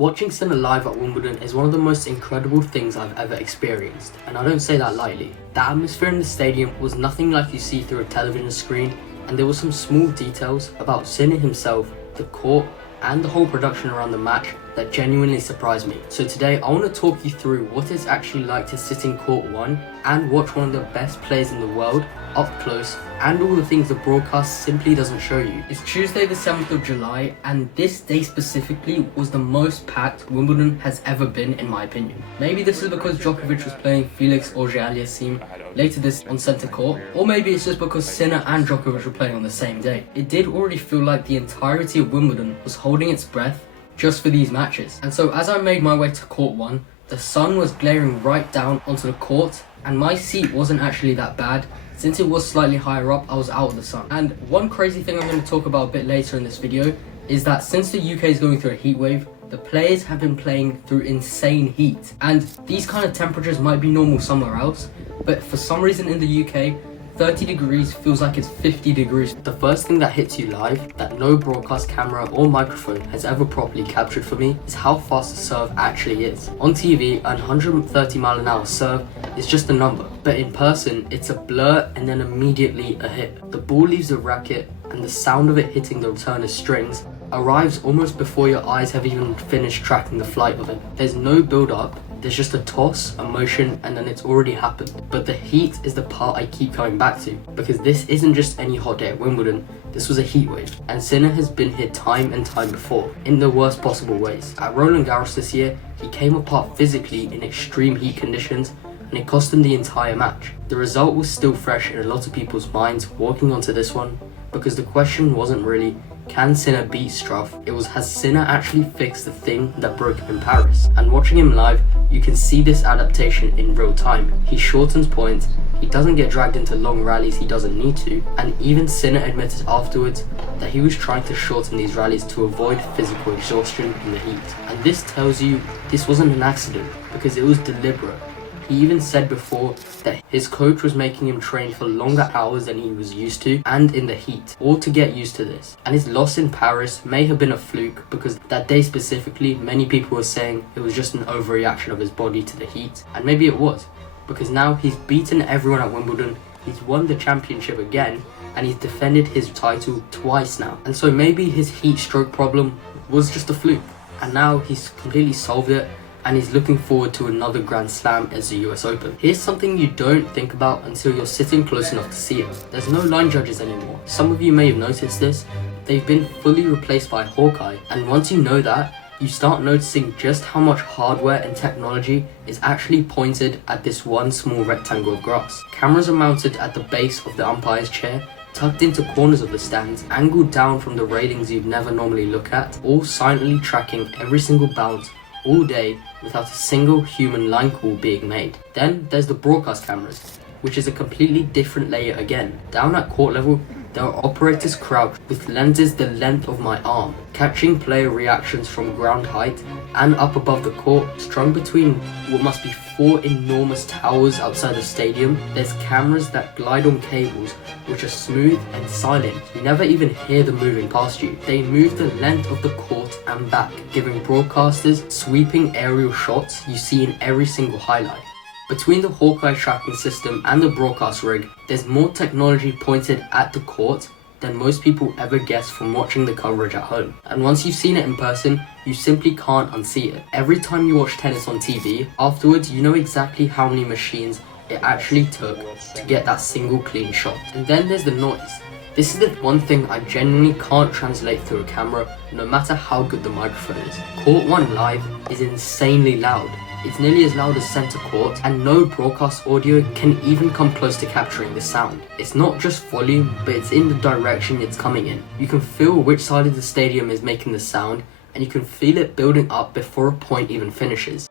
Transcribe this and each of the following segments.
Watching Sinner live at Wimbledon is one of the most incredible things I've ever experienced, and I don't say that lightly. The atmosphere in the stadium was nothing like you see through a television screen, and there were some small details about Sinner himself, the court, and the whole production around the match that genuinely surprised me. So today I want to talk you through what it's actually like to sit in court 1 and watch one of the best players in the world up close, and all the things the broadcast simply doesn't show you. It's Tuesday the 7th of July, and this day specifically was the most packed Wimbledon has ever been, in my opinion. Maybe this is because Djokovic was playing Felix Auger-Aliassime later this on centre court, or maybe it's just because Sinner and Djokovic were playing on the same day. It did already feel like the entirety of Wimbledon was holding its breath just for these matches. And so as I made my way to court 1, the sun was glaring right down onto the court, and my seat wasn't actually that bad. Since it was slightly higher up, I was out of the sun. And one crazy thing I'm going to talk about a bit later in this video is that since the UK is going through a heat wave, the players have been playing through insane heat. And these kind of temperatures might be normal somewhere else, but for some reason in the UK, 30 degrees feels like it's 50 degrees. The first thing that hits you live, that no broadcast camera or microphone has ever properly captured for me, is how fast the serve actually is. On TV, an 130 mile an hour serve is just a number, but in person, it's a blur and then immediately a hit. The ball leaves the racket, and the sound of it hitting the returner's strings arrives almost before your eyes have even finished tracking the flight of it. There's no build up. There's just a toss, a motion, and then it's already happened. But the heat is the part I keep coming back to, because this isn't just any hot day at Wimbledon, this was a heat wave. And Sinner has been here time and time before, in the worst possible ways. At Roland Garros this year, he came apart physically in extreme heat conditions, and it cost him the entire match. The result was still fresh in a lot of people's minds walking onto this one, because the question wasn't really, can Sinner beat Struff? It was, has Sinner actually fixed the thing that broke him in Paris? And watching him live, you can see this adaptation in real time. He shortens points, he doesn't get dragged into long rallies he doesn't need to, and even Sinner admitted afterwards that he was trying to shorten these rallies to avoid physical exhaustion in the heat. And this tells you this wasn't an accident, because it was deliberate. He even said before that his coach was making him train for longer hours than he was used to, and in the heat, all to get used to this. And his loss in Paris may have been a fluke, because that day specifically, many people were saying it was just an overreaction of his body to the heat. And maybe it was, because now he's beaten everyone at Wimbledon, he's won the championship again, and he's defended his title twice now. And so maybe his heat stroke problem was just a fluke, and now he's completely solved it, and he's looking forward to another Grand Slam as the US Open. Here's something you don't think about until you're sitting close enough to see it. There's no line judges anymore. Some of you may have noticed this. They've been fully replaced by Hawkeye, and once you know that, you start noticing just how much hardware and technology is actually pointed at this one small rectangle of grass. Cameras are mounted at the base of the umpire's chair, tucked into corners of the stands, angled down from the railings you'd never normally look at, all silently tracking every single bounce all day without a single human line call being made. Then there's the broadcast cameras, which is a completely different layer again. Down at court level, there are operators crouched with lenses the length of my arm, catching player reactions from ground height, and up above the court, strung between what must be 4 enormous towers outside the stadium, there's cameras that glide on cables, which are smooth and silent. You never even hear them moving past you. They move the length of the court and back, giving broadcasters sweeping aerial shots you see in every single highlight. Between the Hawkeye tracking system and the broadcast rig, there's more technology pointed at the court than most people ever guess from watching the coverage at home. And once you've seen it in person, you simply can't unsee it. Every time you watch tennis on TV, afterwards you know exactly how many machines it actually took to get that single clean shot. And then there's the noise. This is the one thing I genuinely can't translate through a camera, no matter how good the microphone is. Court 1 live is insanely loud. It's nearly as loud as centre court, and no broadcast audio can even come close to capturing the sound. It's not just volume, but it's in the direction it's coming in. You can feel which side of the stadium is making the sound, and you can feel it building up before a point even finishes.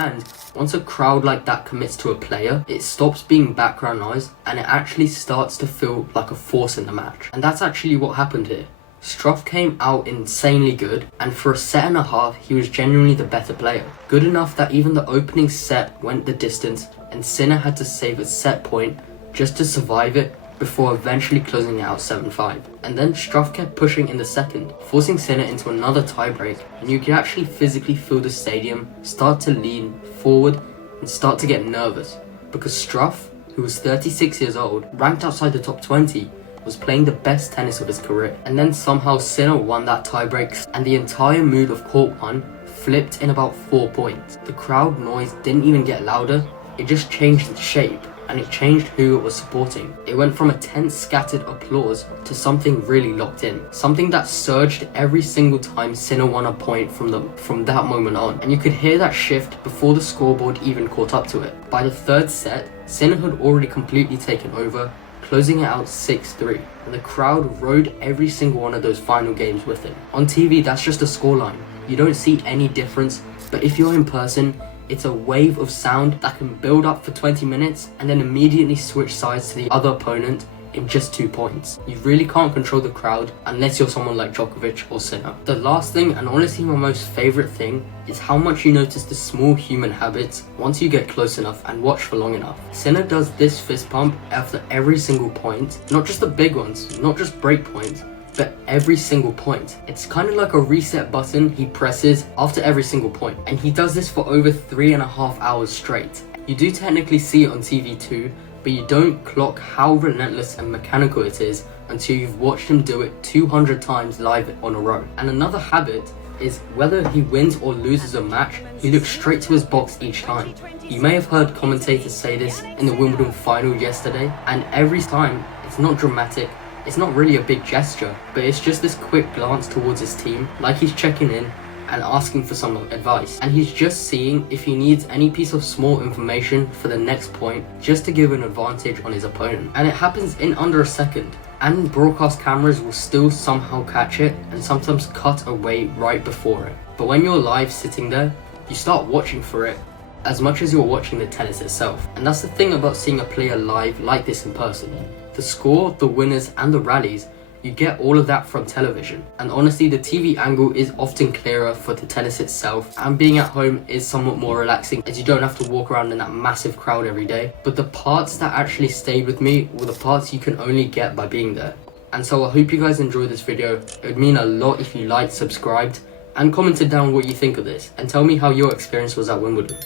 And once a crowd like that commits to a player, it stops being background noise and it actually starts to feel like a force in the match. And that's actually what happened here. Struff came out insanely good, and for a set and a half he was genuinely the better player. Good enough that even the opening set went the distance, and Sinner had to save a set point just to survive it before eventually closing it out 7-5. And then Struff kept pushing in the second, forcing Sinner into another tiebreak, and you could actually physically feel the stadium start to lean forward and start to get nervous, because Struff, who was 36 years old, ranked outside the top 20, was playing the best tennis of his career. And then somehow Sinner won that tiebreak, and the entire mood of court 1 flipped in about 4 points. The crowd noise didn't even get louder, it just changed its shape, and it changed who it was supporting. It went from a tense scattered applause to something really locked in, something that surged every single time Sinner won a point from that moment on, and you could hear that shift before the scoreboard even caught up to it. By the third set, Sinner had already completely taken over, closing it out 6-3, and the crowd rode every single one of those final games with him. On TV, that's just a scoreline. You don't see any difference, but if you're in person, it's a wave of sound that can build up for 20 minutes and then immediately switch sides to the other opponent in just 2 points. You really can't control the crowd unless you're someone like Djokovic or Sinner. The last thing, and honestly my most favourite thing, is how much you notice the small human habits once you get close enough and watch for long enough. Sinner does this fist pump after every single point, not just the big ones, not just break points, but every single point. It's kind of like a reset button he presses after every single point, and he does this for over 3.5 hours straight. You do technically see it on TV too, but you don't clock how relentless and mechanical it is until you've watched him do it 200 times live on a row. And another habit is whether he wins or loses a match, he looks straight to his box each time. You may have heard commentators say this in the Wimbledon final yesterday, and every time it's not dramatic, it's not really a big gesture, but it's just this quick glance towards his team, like he's checking in and asking for some advice. And he's just seeing if he needs any piece of small information for the next point, just to give an advantage on his opponent. And it happens in under a second. And broadcast cameras will still somehow catch it and sometimes cut away right before it. But when you're live sitting there, you start watching for it as much as you're watching the tennis itself. And that's the thing about seeing a player live like this in person. The score, the winners, and the rallies, you get all of that from television. And honestly, the TV angle is often clearer for the tennis itself, and being at home is somewhat more relaxing as you don't have to walk around in that massive crowd every day. But the parts that actually stayed with me were the parts you can only get by being there. And so I hope you guys enjoyed this video. It would mean a lot if you liked, subscribed, and commented down what you think of this, and tell me how your experience was at Wimbledon.